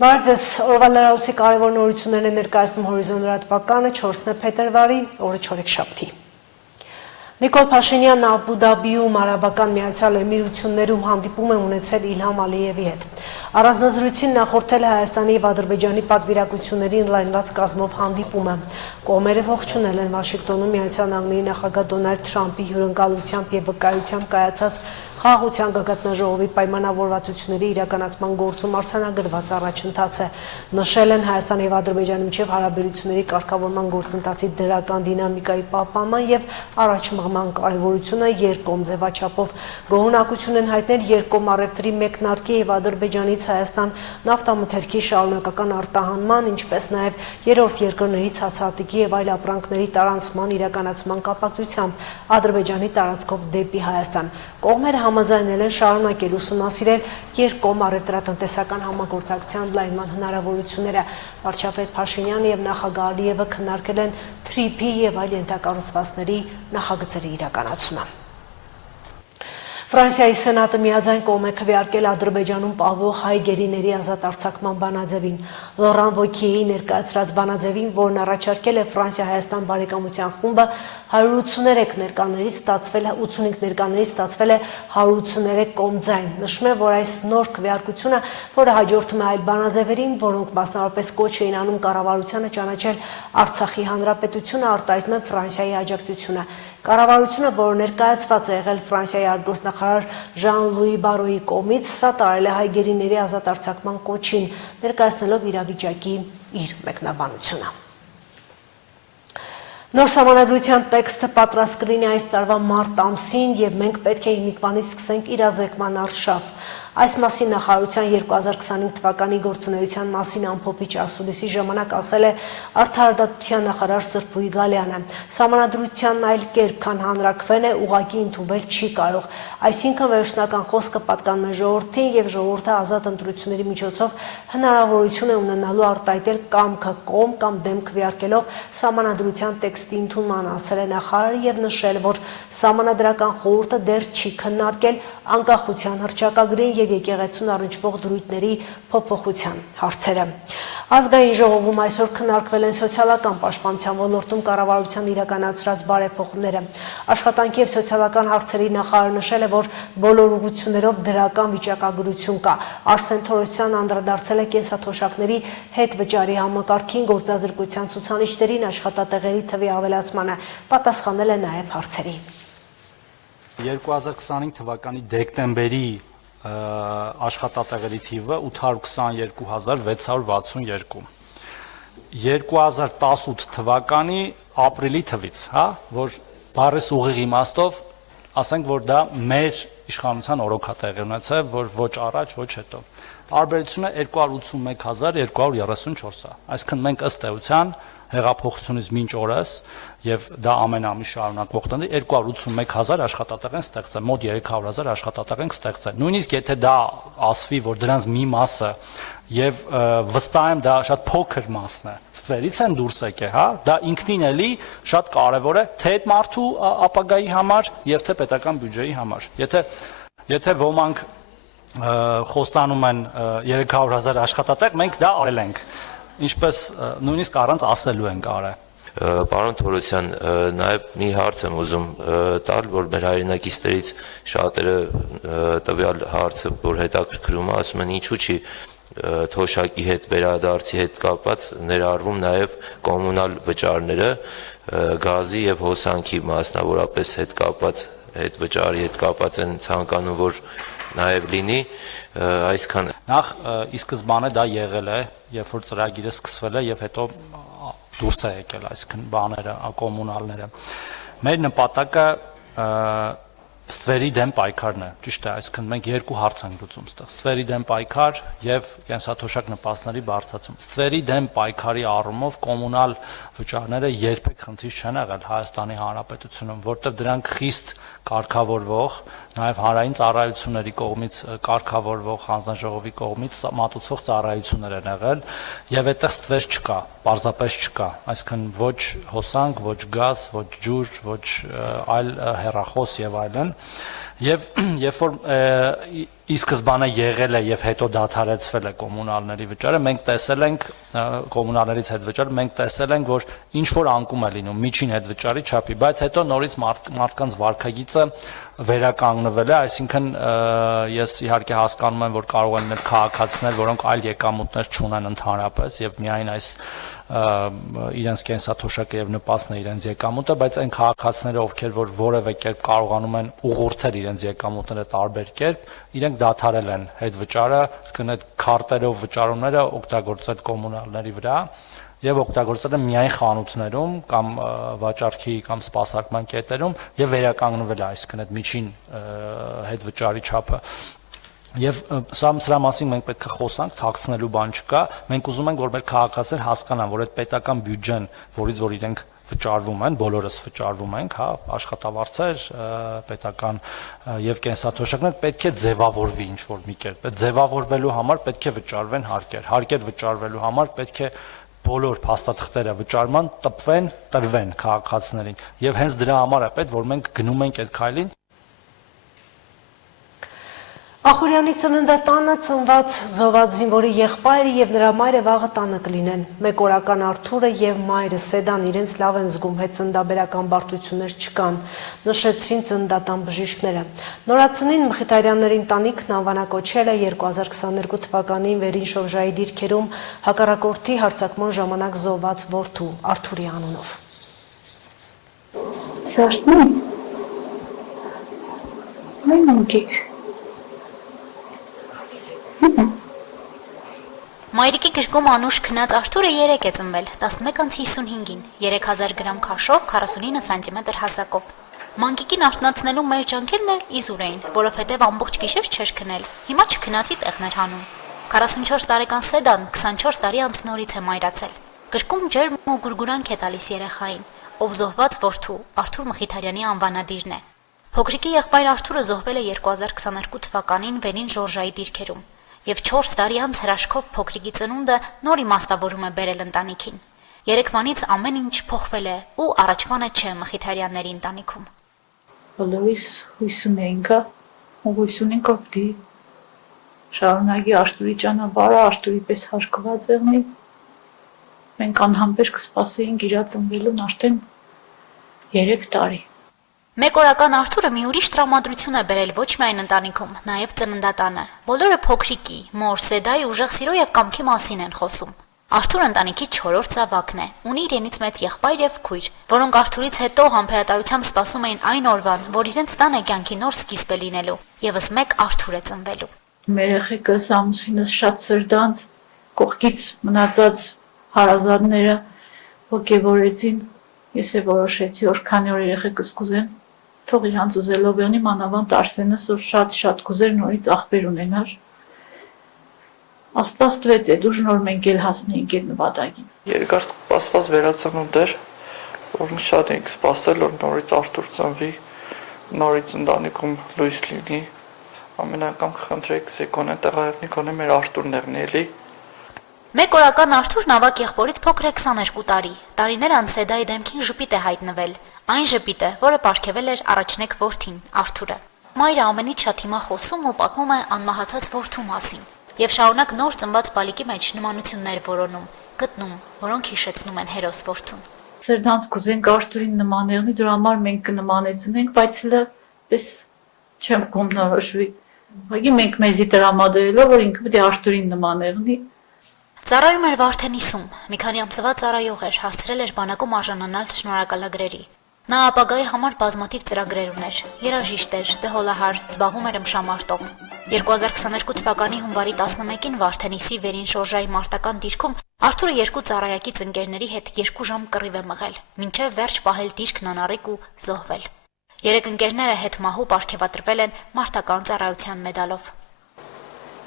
Բարև ձեզ, օրվա լրահոսի կարևոր նորություններն է ներկայացնում Հորիզոն լրատվականը 4 փետրվարի, օրը չորեքշաբթի։ Նիկոլ Փաշինյանն Աբու Դաբիում Արաբական Միացյալ Էմիրություններում հանդիպում է ունեցել Իլհամ Ալիևի հետ։ Առանձնազրույցին նախորդել է Հայաստանի և Ադրբեջանի պատվիրակությունների ընդլայնված կազմով հանդիպումը։ Կողմերը ողջունել են Վաշինգտոնում Միացյալ Նահանգների նախագահ Դոնալդ Թրամփի հյուրընկալությամբ և վկայությամբ կայացած Խաղաղության գագաթնաժողովի պայմանավորվածությունների իրականացման գործում արձանագրված առաջընթացը։ Նշել են Հայաստանի և Ադրբեջանի միջև հարաբերությունների կարգավորման գործընթացի դրական դինամիկայի պահպանման և առաջ մղման կարևորությունը երկկողմ ձևաչափով գոհունակություն են հայտնել երկկողմ առևտրի մեկնարկի և Ադրբեջանից Հայաստան նավթամթերքի շարունակական արտահանման, ինչպես նաև երրորդ երկրներից հացահատիկի և այլ ապրանքների տարանցման իրականացման կապակցությամբ Ադրբեջանի տարածքով դեպի Հայաստան։ Կողմերը համաձայնել են շարունակել ուսումնասիրել երկկողմ առևտրատնտեսական համագործակցության ընդլայնման հնարավորությունները։ Վարչապետ Փաշինյանը և նախագահ Ալիևը քննարկել են թրիփի և այլ ենթակառուցվածքների նախագծերի իրականացումը։ Ֆրանսիայի Սենատը միաձայն կողմ է քվեարկել Ադրբեջանում պահվող հայ գերիների ազատ արձակման բանաձևին։ Լորան Վոքիեի ներկայացրած բանաձևին, որն առաջարկել է Ֆրանսիա-Հայաստան բարեկամության խումբը, 183 ներկաներից ստացվել է 183 կողմձայն։ Նշում է, որ այս նոր քվեարկությունը, որը հաջորդում է այլ բանաձևերին, որոնք մասնավորապես կոչ էին անում կառավարությանը ճանաչել Արցախի հանրապետությունը, արտահայտում են Ֆրանսիայի աջակցությունը։ Կառավարությունը, որը ներկայացված է եղել Ֆրանսիայի արտգործնախարար Ժան-Լուի Բարոյի կողմից, սա տարել է հայ գերիների ազատ արձակման կոչին, ներկայացնելով իրավիճակի իր մեկնաբանությունը։ Նոր սահմանադրության տեքստը պատրաստ կլինի այս տարվա մարտ ամսին, և մենք պետք է հիմիկվանից սկսենք իրազեկման արշավ։ Այս մասին նախարարության 2025 թվականի գործունեության մասին ամփոփիչ ասուլիսի ժամանակ ասել է Արդարադատության նախարար Սրփուի Գալյանը։ Սահմանադրությանն այլ կերպ, քան հանրաքվեն է, ուղղակի ընդունվել չի կարող։ Այսինքն վերջնական խոսքը պատկանում է ժողովրդին, և ժողովուրդը ազատ ընտրությունների միջոցով հնարավորություն է ունենալու արտահայտել կամքը կողմ կամ դեմ քվեարկելով սահմանադրության տեքստի ընդունման, ասել է նախարարը և նշել, որ Սահմանադրական խորհուրդը դեռ չի քննարկել անկախության հռչակագրին և եկեղեցուն առնչվող դրույթների փոփոխության հարցերը։ Ազգային ժողովում այսօր քննարկվել են սոցիալական պաշտպանության ոլորտում կառավարության իրականացրած բարեփոխումները։ Աշխատանքի և սոցիալական հարցերի նախարարը նշել է, որ բոլոր ուղղություններով դրական վիճակագրություն կա։ Արսեն Թորոսյանն անդրադարձել է կենսաթոշակների հետ վճարի համակարգին, գործազրկության ցուցանիշներին, աշխատատեղերի թվի ավելացմանը, պատասխանել է նաև հարցերի։ 2025 թվականի դեկտեմբերի աշխատատեղերի թիվը 822,662, 2018 թվականի ապրիլի թվից, որ բառս ուղիղ իմաստով, ասենք, որ դա մեր իշխանության օրոք է տեղի ունեցել, որ ոչ առաջ, ոչ հետո։ Տարբերությունը 281,234 է, այսինքն մենք ըստ էության հեղափոխությունից մինչ օրս, և դա ամեն ամիս շարունակվող տնի 281,000 աշխատատեղ են ստեղծել, մոտ 300,000 աշխատատեղ են ստեղծել։ Նույնիսկ եթե դա ասվի, որ դրանց մի մասը, և վստահ եմ դա շատ փոքր մասն է, ստվերից են դուրս եկել, դա ինքնին էլի շատ կարևոր է, թե այդ մարդու ապագայի համար և թե պետական բյուջեի համար։ Եթե ոմանք խոստանում են 300,000 աշխատատեղ, մենք դա արել ենք, ինչպես նույնիսկ առանց ասելու ենք արել։ Պարոն Թորոսյան, նաև մի հարց եմ ուզում տալ, որ մեր հայրենակիցներից շատերը տվյալ հարցը, որ հետաքրքրում է, ասում են ինչու չի թոշակի հետ, վերադարձի հետ կապված ներառվում նաև կոմունալ վճարները, գազի և հոսանքի մասնավորապես հետ կապված, հետ վճարի հետ կապված են ցանկանում, որ նաև լինի, այսքան։ Նախ ի սկզբանե դա եղել է, երբ որ ծրագիրը սկսվել է և հետո դուրս է եկել, այսինքն բաները, կոմունալները։ Մեր նպատակը ստվերի դեմ պայքարն է, ճիշտ է, այսինքն մենք երկու հարց ենք լուծում ստեղ, ստվերի դեմ պայքար և կենսաթոշակ նպաստների բարձրացում։ Ստվերի դեմ պայքարի առումով կոմունալ վճարները երբեք խնդիր չեն եղել Հայաստանի Հանրապետությունում, որտեղ դրանք խիստ կարգավորվող, նաև հանրային ծառայությունների կողմից կարգավորվող, հանձնաժողովի կողմից մատուցվող ծառայություններ են եղել, և այդտեղ ստվեր չկա, պարզապես չկա, այսինքն ոչ հոսանք, ոչ գազ, ոչ ջուր, ոչ այլ հեռախոս և այլն, և երբ որ ի սկզբանե եղել է եւ հետո դադարեցվել է կոմունալների վճարը, մենք տեսել ենք կոմունալներից հետ վճարը, մենք տեսել ենք, որ ինչ որ անկում է լինում միջին հետ վճարի չափի, բայց հետո նորից մարդկանց վարկագիծը վերականգնվել է, այսինքն ես իհարկե հասկանում եմ, որ կարող են մեր քաղաքացիներ, որոնք այլ եկամուտներ չունեն ընդհանրապես եւ միայն այս իրենց կենսաթոշակը եւ նպաստն է իրենց եկամուտը, բայց այն քաղաքացիները, ովքեր որ որևէ կերպ կարողանում են ուղղորդել իրենց եկամուտները տարբեր կերպ, իրենք դադարել են հետ վճարը, այսինքն այդ քարտերով վճարումները օգտագործել կոմունալների վրա եւ օգտագործել են միայն խանութներում կամ վաճառքի կամ սպասարկման կետերում եւ վերականգնվել է, այսինքն այդ միջին հետ վճարի չափը Եվ սրա մասին մենք պետք է խոսանք, թաքցնելու բան չկա, մենք ուզում ենք, որ մեր քաղաքացիներ հասկանան, որ այդ պետական բյուջեն, որից որ իրենք վճարվում են, բոլորս վճարվում ենք, հա, աշխատավարձեր, պետական եւ կենսաթոշակներ պետք է ձևավորվի ինչ-որ մի կերպ։ Այդ ձևավորվելու համար պետք է վճարվեն հարկեր։ Հարկեր վճարվելու համար պետք է բոլոր փաստաթղթերը վճարման տրվեն քաղաքացիներին։ Եվ հենց դրա համար է պետք, որ մենք գնում ենք այդ քայլին Ախուրյանի ծննդատանը ծնված զոհված զինվորի եղբայրը եւ նրա մայրը վաղը տանը կլինեն։ Մեկ օրական Արթուրը եւ մայրը Սեդան իրենց լավ են զգում, հետ ծննդաբերական բարդություններ չկան, նշեցին ծննդատան բժիշկները։ Նորածնին Մխիթարյանների ընտանիքն անվանակոչել է 2022 թվականին Վերին շորժայի դիրքերում հակառակորդի հարձակման ժամանակ զոհված որդու Արթուրի անունով։ Մայրիկի գրկում անուշ քնած Արթուրը 3 է ծնվել, 11:55-ին, 3000 գրամ քաշով, 49 սանտիմետր հասակով։ Մանկիկին արթնացնելու մեր ջանքերն էլ իզուր էին, որովհետև ամբողջ գիշեր չէր քնել, հիմա չքնածի տեղն էր հանում։ 44 տարեկան Սեդան 24 տարի անց նորից է մայրացել։ Գրկում ջերմ ու գուրգուրանք է տալիս երեխային, ով զոհված որդու Արթուր Մխիթարյանի անվանադիրն է։ Փոքրիկի եղբայր Արթուրը զոհվել է 2022 թվականին Վերին շորժայի դիրքերում։ Եվ 4 տարի անց հրաշքով փոքրիկի ծնունդը նոր իմաստավորում է բերել ընտանիքին։ Երեքվանից ամեն ինչ փոխվել է ու առաջվանը չէ Մխիթարյանների ընտանիքում։ Բոլորիս հույս ունենք, ու հույս ունենք, որ պիտի շարունակի Արթուրի ճանապարհը, Արթուրի պես հարկված եղնի։ Մենք անհամբեր կսպասեինք իր ծնվելուն արդեն 3 տարի։ Մեկ օրական Արթուրը մի ուրիշ տրամադրություն է բերել ոչ միայն ընտանիքում, նաև ծննդատանը։ Բոլորը փոքրիկի, մոր, Սեդայի ուժեղ սիրո եւ կամքի մասին են խոսում։ Արթուրը ընտանիքի 4-րդ զավակն է, ունի իրենից մեծ եղբայր եւ քույր, որոնք Արթուրից հետո համբերատարությամբ սպասում էին այն օրվան, որ իրենց տանը կյանքի նոր սկիզբ է լինելու, եւս մեկ Արթուր է ծնվելու։ Մեր երեխեքս ամուսինս շատ սրդանց, կողքից մնացած հարազատները ոգևորեցին։ Ես է որոշեցի, որ քանի որ երեխեքս կուզեն թող իրանց ուզելով եղնի, մանավանդ Արսենս, որ շատ կուզեր նորից աղբեր ունենար։ Աստված տվեց այդ ուժն, որ մենք էլ հասնեինք այդ նպատակին։ Երկար սպասված վերացանուտ էր, որ շատ ենք սպասել, որ նորից Արթուր ծնվի, նորից ընտանիքում լույս լինի։ Ամեն անգամ կխնդրեք գոնե տեղայտնի, գոնե մեր Արթուրն եղնի էլի։ Մեկ օրական Արթուրն ավակ եղբորից փոքր է 22 տարի։ Տարիներ անց Սեդայի դեմքին ժպիտ է հայտնվել։ Այն ժպիտը, որը պարգևել էր առաջնեկ որդին Արթուրը։ Մայրը ամենից շատ հիմա խոսում ու պատմում է անմահացած որդու մասին։ Եվ շարունակ նոր ծնված բալիկի մեջ նմանություններ որոնում, գտնում, որոնք հիշեցնում են հերոս որդուն։ Սերդանց կուզենք Արթուրին նման եղնի, դրա համար մենք կնմանեցնենք, բայց հələ պես չեմ կողմնորոշվի։ Ուղղակի մենք մեզի տրամադրելով, որ ինքը պետք է Արթուրին նման եղնի։ Ծառայում էր Վարդենիսում, մի քանի ամսվա ծառայող էր, հասցրել էր բանակում արժանանալ շնորհակալագրերի։ Նա ապագայի համար բազմաթիվ ծրագրեր ուներ, երաժիշտ էր, դհոլահար, զբաղվում էր ըմբշամարտով։ 2022 թվականի հունվարի 11-ին Վարդենիսի Վերին շորժայի մարտական դիրքում Արթուրը 2 ծառայակից ընկերների հետ 2 ժամ կռիվ է մղել, մինչև վերջ պահել դիրքն անառիկ ու զոհվել։ 3 ընկերները հետմահու պարգևատրվել են մարտական ծառայության մեդալով։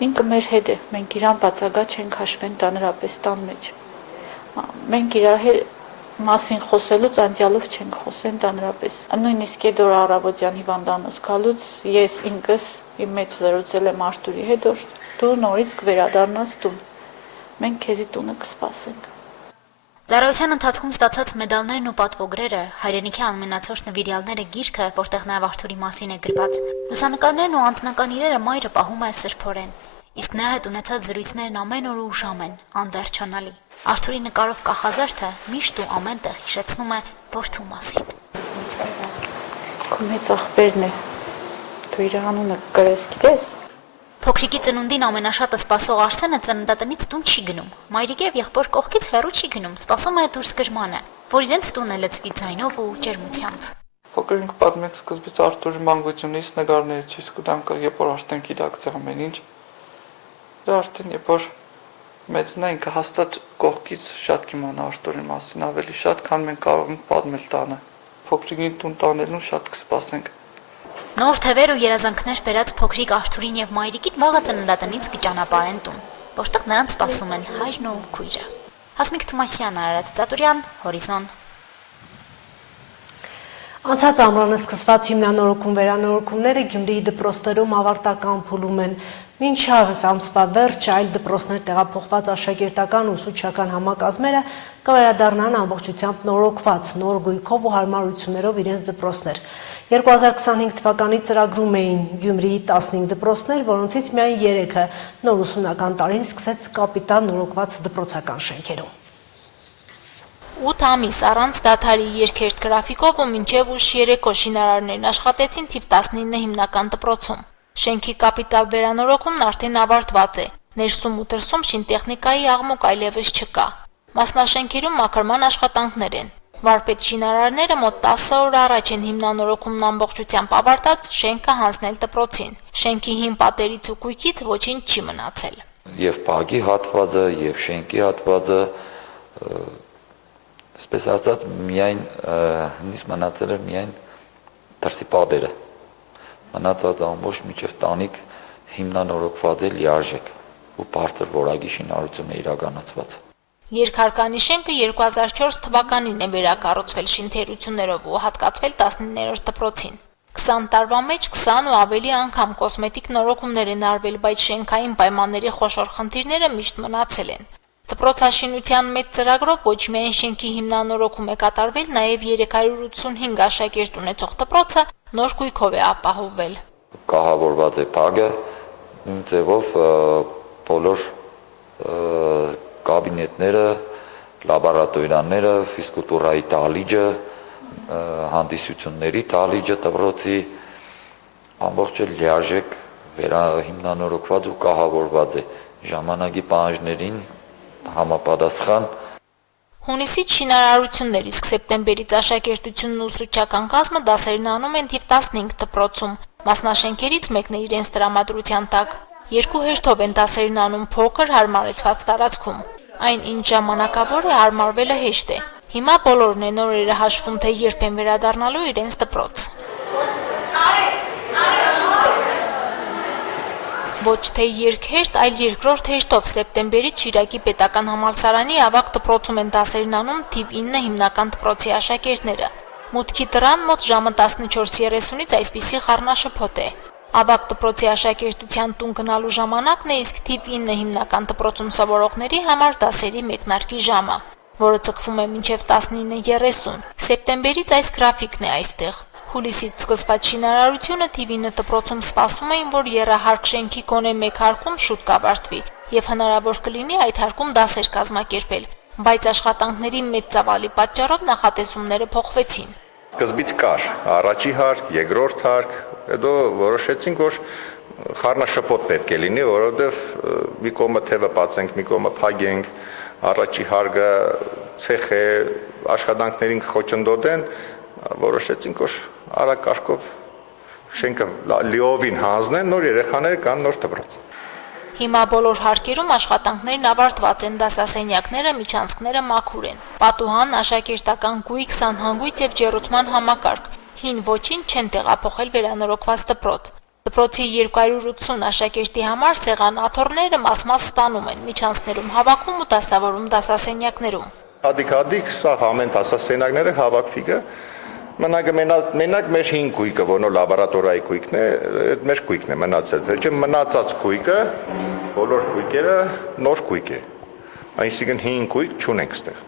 Ինքը մեր հետ է, մենք իրան բացակա չենք հաշվեն տանրապես տան մեջ։ Մենք իր մասին խոսելուց անցյալով չենք խոսեն տանրապես։ Նույնիսկ այդ օր առավոտյան հիվանդանոց գալուց ես ինքս իմ մեջ զրուցել եմ Արթուրի հետ, որ դու նորից կվերադառնաս տուն։ Մենք քեզի տունը կսպասենք։ Ծառայության ընթացքում ստացած մեդալներն ու պատվոգրերը, հայրենիքի անմենացորդ նվիրյալները գիրքը, որտեղ նաև Արթուրի մասին է գրված, լուսանկարներն ու անձնական իրերը մայրը պահում է սրբորեն, իսկ նրա հետ ունեցած զրույցներն ամեն օր ու ժամ են, անվերջանալի։ Արթուրի նկարով կախազարդը միշտ ու ամեն տեղ հիշեցնում է որդու մասին։ Քո մեծ աղբերն է, դու իր անունը կրես գիտես։ Փոքրիկի ծնունդին ամենաշատը սպասող Արսենը ծննդատնից տուն չի գնում։ Մայրիկի եւ եղբոր կողքից հեռու չի գնում, սպասում է դուրս գրմանը, որ իրենց տունը լցվի ձայնով ու ջերմությամբ։ Փոքրինք պատմեք սկզբից Արթուրի մանկությունից նկարներից, իսկ դրանք երբ որ արդեն գիտակցել ամեն ինչ, դա արդեն երբ որ մեծն է ինքը հաստատ կողքից շատ կիմանա Արթուրի մասին, ավելի շատ, քան մենք կարող ենք պատմել տանը։ Փոքրիկին տուն տանելուն շատ կսպասենք։ Նոր թևեր ու երազանքներ բերած փոքրիկ Արթուրին եւ մայրիկին վաղը ծննդատնից կճանապարհեն տուն, որտեղ նրանց սպասում են հայրն ու քույրը։ Հասմիկ Թումասյան, Արարած Ծատուրյան, Հորիզոն։ Անցած ամռանը սկսված հիմնանորոգում վերանորոգումները Գյումրիի դպրոցներում ավարտական փուլում են։ Մինչ ամսվա վերջ այլ դպրոցներ տեղափոխված աշակերտական ու ուսուցչական համակազմերը կվերադառնան ամբողջությամբ նորոգված, նոր գույքով ու հարմարություններով իրենց դպրոցներ։ 2025 թվականի ծրագրում էին Գյումրիի 15 դպրոցներ, որոնցից միայն 3-ը նոր ուսումնական տարին սկսեց կապիտալ նորոգված դպրոցական շենքերում։ 8 ամիս առանց դադարի երկերտ գրաֆիկով ու մինչև ուշ երեկո շինարարներն աշխատեցին թիվ 19 հիմնական դպրոցում։ Շենքի կապիտալ վերանորոգումն արդեն ավարտված է։ Ներսում ու դրսում շինտեխնիկայի աղմուկ այլևս չկա։ Մասնաշենքերում մաքրման աշխատանքներ են։ Վարպետ շինարարները մոտ 10 օր առաջ են հիմնանորոգումն ամբողջությամբ ավարտած շենքը հանձնել դպրոցին։ Շենքի հին պատերից ու կույքից ոչինչ չի մնացել։ Եվ բակի հատվածը, եւ շենքի հատվածը Այսպես ասած, միայն նույնիսկ մնացել էր միայն դրսի պատերը։ Մնացած ամբողջ միջև տանիք հիմնանորոգված է լիարժեք ու բարձր որակի շինարարություն է իրականացված։ Երկհարկանի շենքը 2004 թվականին է վերակառուցվել շինթերություններով ու հատկացվել 19-րդ դպրոցին։ 20 տարվա մեջ 20 ու ավելի անգամ կոսմետիկ նորոգումներ են արվել, բայց շենքային պայմանների խոշոր խնդիրները միշտ մնացել են։ Դպրոցաշինության մեծ ծրագրով ոչ միայն շենքի հիմնանորոգում է կատարվել, նաև 385 աշակերտ ունեցող դպրոցը նոր գույքով է ապահովվել։ Կահավորված է բակը, նույն ձևով բոլոր կաբինետները, լաբորատորիաները, ֆիզկուլտուրայի դահլիճը, հանդիսությունների դահլիճը դպրոցի ամբողջը լիարժեք վերահիմնանորոգված ու կահավորված է ժամանակի պահանջներին համապատասխան։ Հունիսից շինարարություններ, իսկ սեպտեմբերից աշակերտությունն ու ուսուցչական կազմը դասերն անում են թիվ 15 դպրոցում։ Մասնաշենքերից մեկն է իրենց տրամադրության տակ։ Երկու հերթով են դասերն անում փոքր հարմարեցված տարածքում։ Այն ինչ ժամանակավոր է, հարմարվելը հեշտ է։ Հիմա բոլորն են օրերը հաշվում, թե երբ են վերադառնալու իրենց դպրոց։ Ոչ թե երկհերթ, այլ երկրորդ հերթով սեպտեմբերից Շիրակի պետական համալսարանի ավագ դպրոցում են դասերն անում թիվ 9 հիմնական դպրոցի աշակերտները։ Մուտքի դռան մոտ ժամը 14:30-ից այսպիսի խառնաշփոթ է։ Ավագ դպրոցի աշակերտության տուն գնալու ժամանակն է, իսկ թիվ 9 հիմնական դպրոցում սովորողների համար դասերի մեկնարկի ժամը, որը ցկվում է մինչև 19:30։ Սեպտեմբերից այս գրաֆիկն է այստեղ։ Հուլիսից սկսված շինարարությունը թիվ 9 դպրոցում սպասում էին, որ եռահարկ շենքի գոնե մեկ հարկում շուտ կավարտվի եւ հնարավոր կլինի այդ հարկում դասեր կազմակերպել, բայց աշխատանքների մեծ ծավալի պատճառով նախատեսումները փոխվեցին։ Սկզբից կար առաջի հարկ, երկրորդ հարկ, հետո որոշեցինք, որ խառնաշփոթ պետք է լինի, որովհետեւ մի կողմը թևը բացենք, մի կողմը փակենք, առաջի հարկը ցեխ է, աշխատանքներին կխոչընդոտեն, որոշեցինք, որ արագ կարգով շենքը լիովին հանձնեն, նոր երեխաները կան նոր դպրոց։ Հիմա բոլոր հարկերում աշխատանքներն ավարտված են, դասասենյակները, միջանցքները մաքուր են։ Պատուհան, աշակերտական գույք, սանհանգույց եւ ջեռուցման համակարգ։ Հին ոչինչ չեն տեղափոխել վերանորոգված դպրոց։ Դպրոցի 280 աշակերտի համար սեղան աթոռները մաս-մաս ստանում են, միջանցքներում հավաքում ու դասավորում դասասենյակներում։ Հատիկ սա ամեն դասասենյակները հավաքվիկը մենակ մեր 5 գույքը, որոնք լաբորատորիայի գույքն է, այդ մեր գույքն է մնացել, թե մնացած գույքը, բոլոր գույքերը նոր գույք է, այսինքն 5 գույք չունենք ստեղ։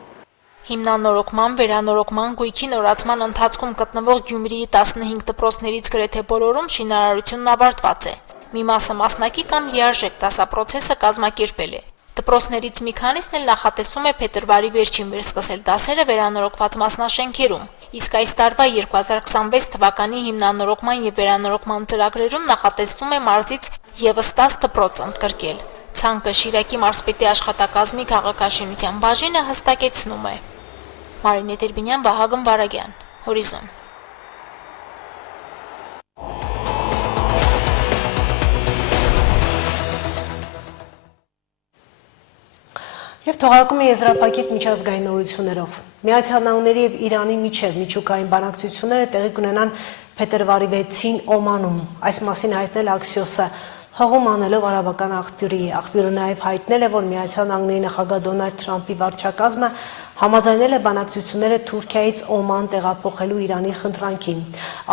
Հիմնանորոգման, վերանորոգման, գույքի նորացման ընթացքում գտնվող Գյումրիի 15 դպրոցներից գրեթե բոլորում շինարարությունն ավարտված է։ Մի մասը մասնակի կամ լիարժեք դասապրոցեսը կազմակերպել է։ Դպրոցներից մի քանիսն էլ նախատեսում է փետրվարի վերջին վերսկսել դասերը վերանորոգված մասնաշենքերում, իսկ այս տարվա 2026 թվականի հիմնանորոգման եւ վերանորոգման ծրագրերում նախատեսվում է մարզից եւս 10 դպրոց ընդգրկել։ Ցանկը Շիրակի մարզպետի աշխատակազմի քաղաքաշինության բաժինը հստակեցնում է։ Մարինե Տերբինյան, Վահագն Վարագյան, Հորիզոն։ Եվ թողարկում է եզրափակիչ միջազգային նորություններով։ Միացյալ Նահանգների եւ Իրանի միջև միջուկային բանակցությունները տեղի կունենան փետրվարի 6-ին Օմանում։ Այս մասին հայտնել Axios-ը հղում անելով արաբական աղբյուրի։ Աղբյուրը նաև հայտնել է, որ Միացյալ Նահանգների նախագահ Դոնալդ Թրամփի վարչակազմը համաձայնել է բանակցությունները Թուրքիայից Օման տեղափոխելու Իրանի խնդրանքին։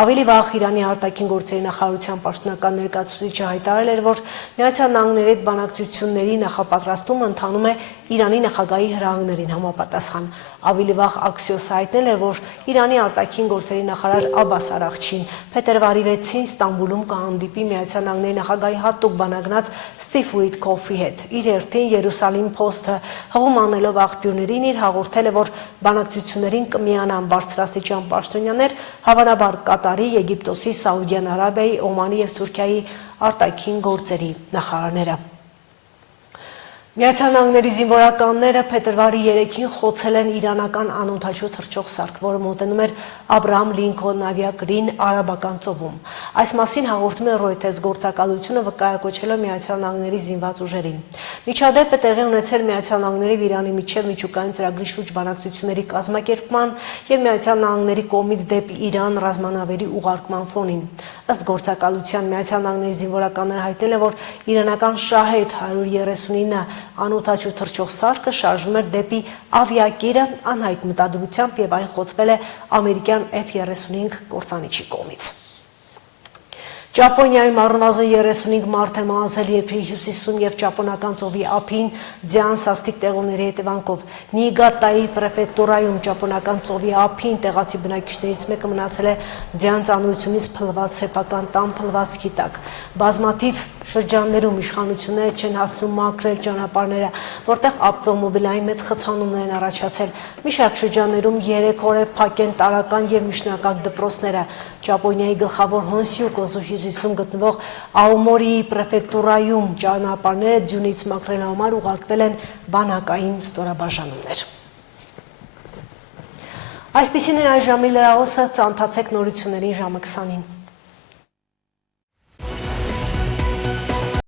Ավելի վաղ Իրանի արտաքին գործերի նախարարության պաշտոնական ներկայացուցիչը հայտարարել էր, որ Միացյալ Նահանգների հետ բանակցությունների նախապատրաստումը ընթանում է Իրանի նախագահի հրահանգներին համապատասխան։ Ավելի վաղ Axios-ը հայտնել էր, որ Իրանի արտաքին գործերի նախարար Աբբաս Արաղչին փետրվարի 6-ին Ստամբուլում կհանդիպի Միացյալ Նահանգների նախագահի հատուկ բանագնաց Սթիվ Ուիթքոֆի հետ։ Իր հերթին Երուսալիմ Post-ը հղում անելով աղբյուրներին իր հաղորդել է, որ բանակցություններին կմիանան բարձրաստիճան պաշտոնյաներ, հավանաբար Կատարի, Եգիպտոսի, Սաուդյան Արաբիայի, Օմանի եւ Թուրքիայի արտաքին գործերի նախարարները։ Միացյալ Նահանգների զինվորականները փետրվարի 3-ին խոցել են իրանական անօդաչու թռչող սարք, որը մոտենում էր Աբրահամ Լինքոլն ավիակրին արաբական ծովում։ Այս մասին հաղորդում է Reuters գործակալությունը վկայակոչելով Միացյալ Նահանգների զինված ուժերին։ Միջադեպը տեղի ունեցել Միացյալ Նահանգների եւ Իրանի միջև միջուկային ծրագրի շուրջ բանակցությունների կազմակերպման եւ Միացյալ Նահանգների կողմից դեպի Իրան ռազմանավերի ուղարկման ֆոնին։ Ըստ գործակալության Միացյալ Նահանգների զինվորականները հայտնել են, որ իրանական Շահեդ 139 անօդաչու թռչող սարքը շարժվում էր դեպի ավիակիրը անհայտ մտադրությամբ եւ այն խոցվել է ամերիկյան F-35 կործանիչի կողմից։ Ճապոնիայում առնվազն 35 մարդ է մահացել երկրի հյուսիսում եւ ճապոնական ծովի ափին ձյան սաստիկ տեղումների հետևանքով։ Նիիգատայի պրեֆեկտուրայում ճապոնական ծովի ափին տեղացի բնակիչներից մեկը մնացել է ձյան ծանրությունից փլված սեփական տան փլվածքի տակ։ Բազմաթիվ շրջաններում իշխանությունները չեն հասնում մաքրել ճանապարհները, որտեղ ավտոմոբիլային մեծ խցանումներ են առաջացել։ Մի շարք շրջաններում 3 օր է փակեն տարական եւ միջնակարգ դպրոցները։ Ճապոնիայի գլխավոր Հոնսյու կղզու հյուսիսում գտնվող Աոմորիի պրեֆեկտուրայում ճանապարհները ձյունից մաքրելու համար ուղարկվել են բանակային ստորաբաժանումներ։ Այսպիսին էր այս ժամի լրահոսը, ծանոթացեք նորություններին ժամը 20-ին։